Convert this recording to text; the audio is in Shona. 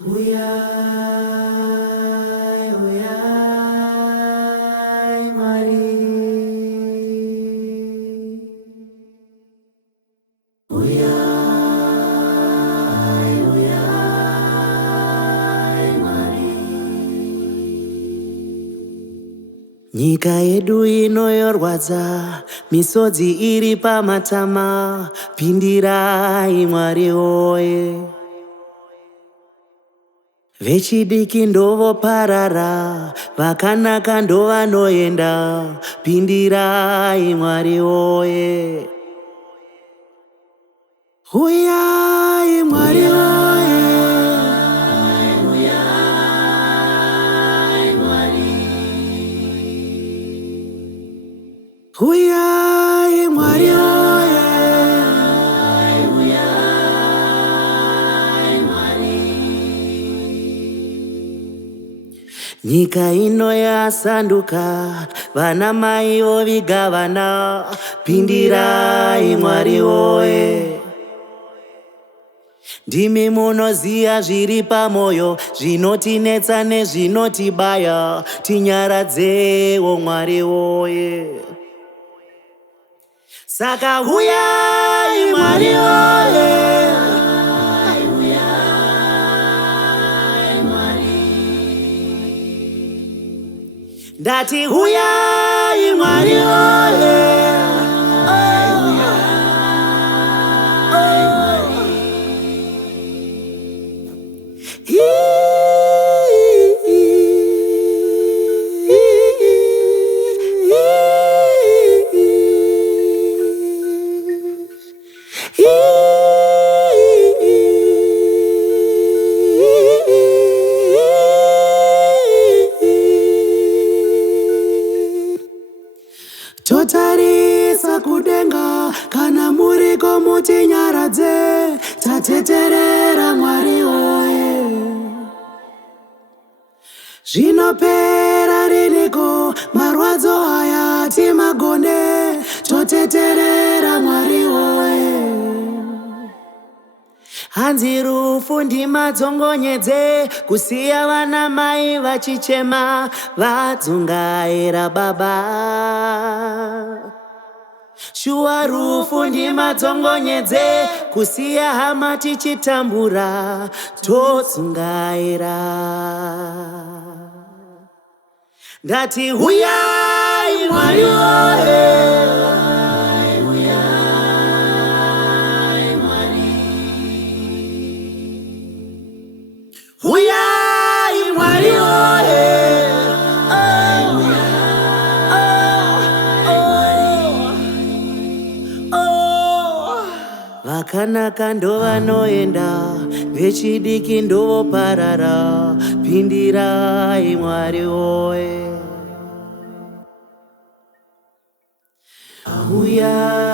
Uyai, uyai, Mwari. Uyai, uyai, Mwari. Nyika yedu inoyorwadza, misodzi iri pamatama, pindirai Mwari woye. Vechidiki ndovoparara, vakanaka ndovanoenda, pindirai Mwari woye. Uyai Mwari woye. Uyai Mwari. Uyai Mwari woye. Uyai Mwari. Nyika ino yasanduka, vana mai voviga vana, pindirai Mwari woye. Ndimi munoziya zviri pamoyo, zvinotinetsa nezvinotibaya, tinyaradzewo Mwari woye. Saka uyai Mwari woye. Ndati uyai Mwari woye. Totarisa kudenga, kana muriko mutinyaradze, tateterera Mwari woye. Zvinopera riniko, marwadzo haya timagone, toteterera Mwari woye. Hanzi rufu ndimadzongonyedze, kusiya vana mai vachichema, vadzungaira baba. Shuwa rufu ndimadzongonyedze, kusiya hama tichitambura, todzungaira. Ndati uyai Mwari woye. Uyai Mwari woye. Vakanaka ndovanoenda, vechidiki ndovoparara, pindirai Mwari woye. Uyai.